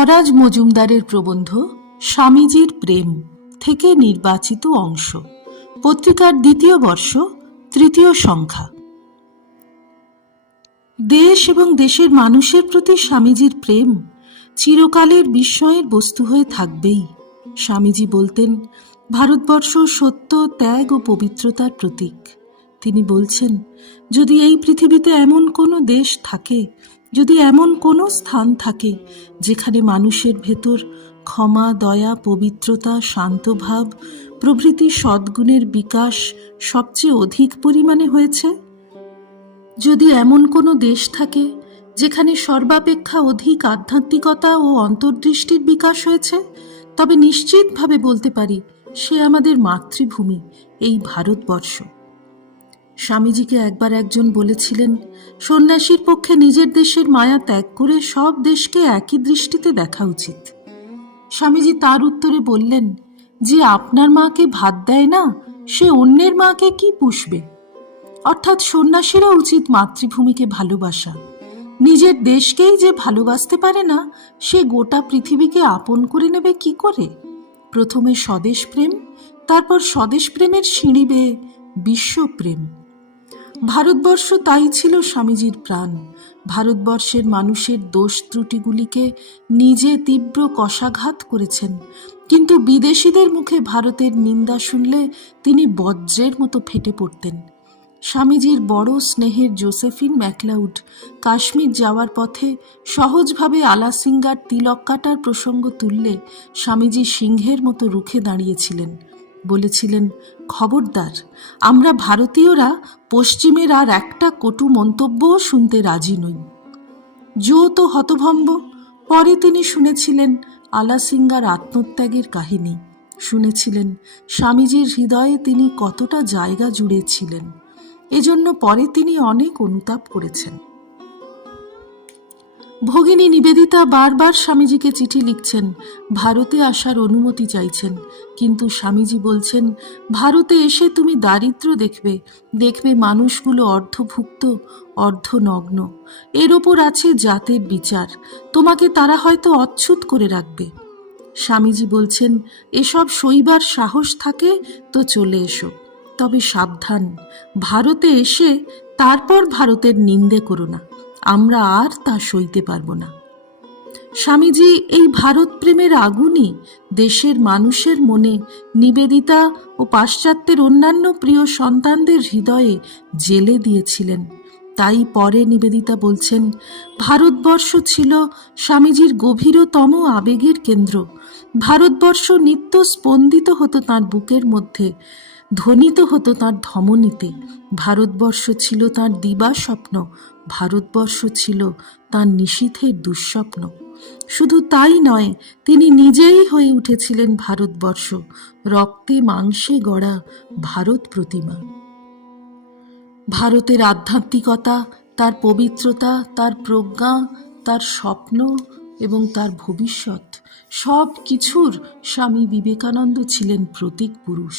মহারাজ মজুমদারের প্রবন্ধ স্বামীজির প্রেম থেকে নির্বাচিত অংশ, পত্রিকার দ্বিতীয় বর্ষ, তৃতীয় সংখ্যা। দেশ এবং দেশের মানুষের প্রতি স্বামীজির প্রেম চিরকালের বিস্ময়ের বস্তু হয়ে থাকবেই, স্বামীজি বলতেন, ভারতবর্ষ সত্য, ত্যাগ ও পবিত্রতার প্রতীক। তিনি বলছেন, যদি এই পৃথিবীতে এমন কোনো দেশ থাকে যদি এমন কোনো স্থান থাকে যেখানে মানুষের ভেতর ক্ষমা, দয়া, পবিত্রতা শান্তভাব প্রভৃতি সদ্গুণের বিকাশ সবচেয়ে অধিক পরিমাণে হয়েছে? যদি এমন কোনো দেশ থাকে যেখানে সর্বাপেক্ষা অধিক আধ্যাত্মিকতা ও অন্তর্দৃষ্টির বিকাশ হয়েছে, তবে নিশ্চিতভাবে বলতে পারি সে আমাদের মাতৃভূমি, এই ভারতবর্ষ। স্বামীজিকে একবার একজন বলেছিলেন, সন্ন্যাসীর পক্ষে নিজের দেশের মায়া ত্যাগ করে সব দেশকে একই দৃষ্টিতে দেখা উচিত। স্বামীজি তার উত্তরে বললেন, যে আপনার মাকে ভাত দেয় না, সে অন্যের মাকে কি পুষবে? অর্থাৎ সন্ন্যাসীরা উচিত মাতৃভূমিকে ভালোবাসা। নিজের দেশকেই যে ভালোবাসতে পারে না, সে গোটা পৃথিবীকে আপন করে নেবে কি করে? প্রথমে স্বদেশ প্রেম, তারপর স্বদেশ প্রেমের সিঁড়ি বেয়ে বিশ্বপ্রেম। ভারতবর্ষ তাই ছিল স্বামীজির প্রাণ। ভারতবর্ষের মানুষের দোষ ত্রুটিগুলিকে নিজে তীব্র কষাঘাত করেছেন। কিন্তু বিদেশিদের মুখে ভারতের নিন্দা শুনলে তিনি বজ্রের মতো ফেটে পড়তেন। স্বামীজির বড় স্নেহের জোসেফিন ম্যাকলাউড কাশ্মীর যাওয়ার পথে সহজভাবে আলাসিঙ্গার তিলক কাটার প্রসঙ্গ তুললে স্বামীজি সিংহের মতো রুখে দাঁড়িয়েছিলেন। বলেছিলেন, খবরদার, আমরা ভারতীয়রা পশ্চিমের আর একটা কটু মন্তব্যও শুনতে রাজি নই। জো তো হতভম্ব, পরে তিনি শুনেছিলেন আলাসিঙ্গার আত্মত্যাগের কাহিনী। শুনেছিলেন স্বামীজির হৃদয়ে তিনি কতটা জায়গা জুড়েছিলেন। এজন্য পরে তিনি অনেক অনুতাপ করেছেন। ভগিনী নিবেদিতা বারবার স্বামীজিকে চিঠি লিখছেন, ভারতে আসার অনুমতি চাইছেন। কিন্তু স্বামীজি বলছেন, ভারতে এসে তুমি দারিদ্র দেখবে দেখবে মানুষগুলো অর্ধভুক্ত, অর্ধনগ্ন। এর ওপর আছে জাতের বিচার, তোমাকে তারা হয়তো অচ্ছুত করে রাখবে। স্বামীজি বলছেন, এসব সইবার সাহস থাকে, তো চলে এসো। তবে সাবধান, ভারতে এসে তারপর ভারতের নিন্দে করো না। আমরা আর তা সইতে পারব না। স্বামীজি, এই ভারত প্রেমের আগুনই দেশের মানুষের মনে নিবেদিতা ও পাশ্চাত্যের অন্যান্য প্রিয় সন্তানদের হৃদয়ে জেলে দিয়েছিলেন। তাই পরে নিবেদিতা বলছেন, ভারতবর্ষ ছিল স্বামীজির গভীরতম আবেগের কেন্দ্র। ভারতবর্ষ নিত্য স্পন্দিত হতো তাঁর বুকের মধ্যে। ধ্বনিত হতো তাঁর ধমনীতে। ভারতবর্ষ ছিল তাঁর দিবা স্বপ্ন ভারতবর্ষ ছিল তাঁর নিশীথের দুঃস্বপ্ন। শুধু তাই নয়, তিনি নিজেই হয়ে উঠেছিলেন ভারতবর্ষ। রক্তে মাংসে গড়া ভারত প্রতিমা। ভারতের আধ্যাত্মিকতা, তার পবিত্রতা, তার প্রজ্ঞা, তার স্বপ্ন এবং তার ভবিষ্যৎ সব কিছুর স্বামী বিবেকানন্দ ছিলেন প্রতীক পুরুষ।